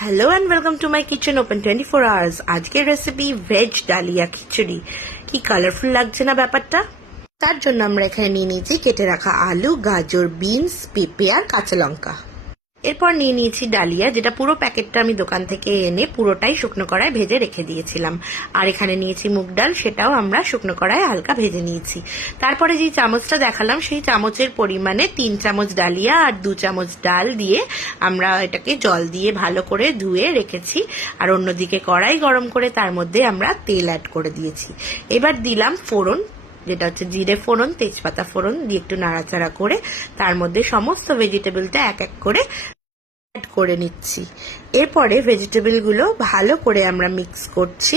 Hello and welcome to my kitchen open 24 hours. আজকের recipe veg dalia khichdi. কি colourful লাগছে না ব্যাপারটা। তার জন্য আমরা এখানে নিয়ে নিয়েছি কেটে রাখা আলু, গাজর, বিনস, পেঁপে আর কাঁচা লঙ্কা। এরপর নিয়ে নিয়েছি ডালিয়া, যেটা পুরো প্যাকেটটা আমি দোকান থেকে এনে পুরোটাই শুকনো কড়ায় ভেজে রেখে দিয়েছিলাম। আর এখানে নিয়েছি মুগ ডাল, সেটাও আমরা শুকনো কড়ায় হালকা ভেজে নিয়েছি। তারপরে যে চামচটা দেখালাম সেই চামচের পরিমাণে 3 চামচ ডালিয়া আর 2 চামচ ডাল দিয়ে আমরা এটাকে জল দিয়ে ভালো করে ধুয়ে রেখেছি। আর অন্যদিকে কড়াই গরম করে তার মধ্যে আমরা তেল অ্যাড করে দিয়েছি। এবার দিলাম ফোড়ন, যেটা হচ্ছে জিরে ফোড়ন, তেজপাতা ফোড়ন দিয়ে একটু নাড়াচাড়া করে তার মধ্যে সমস্ত ভেজিটেবলটা এক এক করে অ্যাড করে নিচ্ছি। এরপরে ভেজিটেবলগুলো ভালো করে আমরা মিক্স করছি।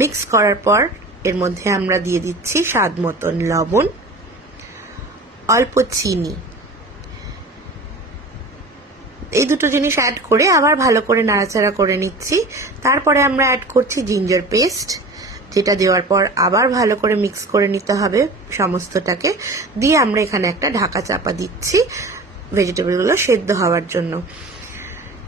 মিক্স করার পর এর মধ্যে আমরা দিয়ে দিচ্ছি স্বাদ মতন লবণ, অল্প চিনি। এই দুটো জিনিস অ্যাড করে আবার ভালো করে নাড়াচাড়া করে নিচ্ছি। তারপরে আমরা অ্যাড করছি জিঞ্জার পেস্ট, যেটা দেওয়ার পর আবার ভালো করে মিক্স করে নিতে হবে সমস্তটাকে। দিয়ে আমরা এখানে একটা ঢাকা চাপা দিচ্ছি ভেজিটেবলগুলো সেদ্ধ হওয়ার জন্য।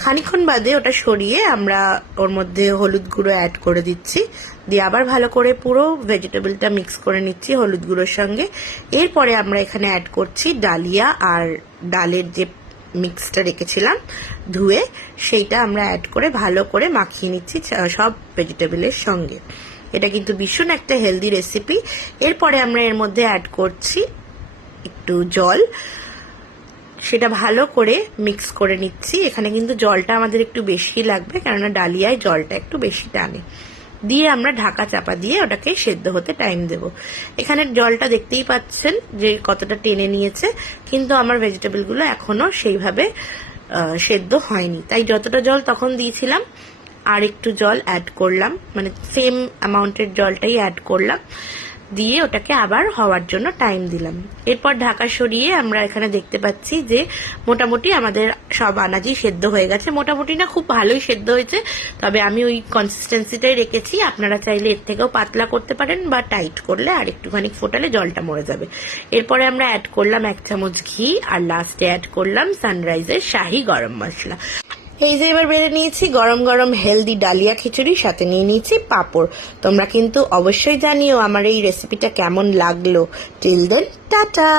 খানিক্ষণ বাদে ওটা সরিয়ে আমরা ওর মধ্যে হলুদ গুঁড়ো অ্যাড করে দিচ্ছি। দিয়ে আবার ভালো করে পুরো ভেজিটেবলটা মিক্স করে নিচ্ছি হলুদ গুঁড়োর সঙ্গে। এরপরে আমরা এখানে অ্যাড করছি ডালিয়া আর ডালের যে মিক্সটা রেখেছিলাম ধুয়ে, সেইটা আমরা অ্যাড করে ভালো করে মাখিয়ে নিচ্ছি সব ভেজিটেবলের সঙ্গে। এটা কিন্তু ভীষণ একটা হেলদি রেসিপি। এরপরে আমরা এর মধ্যে অ্যাড করছি একটু জল, সেটা ভালো করে মিক্স করে নিচ্ছি। এখানে কিন্তু জলটা আমাদের একটু বেশি লাগবে, কেননা ডালিয়ায় জলটা একটু বেশি টানে। দিয়ে আমরা ঢাকা চাপা দিয়ে ওটাকে সেদ্ধ হতে টাইম দেব। এখানে জলটা দেখতেই পাচ্ছেন যে কতটা টেনে নিয়েছে, কিন্তু আমার ভেজিটেবলগুলো এখনো সেইভাবে সেদ্ধ হয়নি। তাই যতটা জল তখন দিয়েছিলাম আর একটু জল অ্যাড করলাম, মানে সেম অ্যামাউন্টের জলটাই অ্যাড করলাম। দিয়ে ওটাকে আবার হওয়ার জন্য টাইম দিলাম। এরপর ঢাকা সরিয়ে আমরা এখানে দেখতে পাচ্ছি যে মোটামুটি আমাদের সব আনাজই সেদ্ধ হয়ে গেছে। মোটামুটি না, খুব ভালোই সেদ্ধ হয়েছে, তবে আমি ওই কনসিস্টেন্সিটাই রেখেছি। আপনারা চাইলে এর থেকেও পাতলা করতে পারেন, বা টাইট করলে আর একটুখানি ফোটালে জলটা মরে যাবে। এরপরে আমরা অ্যাড করলাম 1 চামচ ঘি, আর লাস্টে অ্যাড করলাম সানরাইজের শাহি গরম মশলা। এই যে এবার বেড়ে নিয়েছি গরম গরম হেলদি ডালিয়া খিচুড়ি, সাথে নিয়ে নিয়েছি পাঁপড়। তোমরা কিন্তু অবশ্যই জানিও আমার এই রেসিপিটা কেমন লাগলো। Till then tata.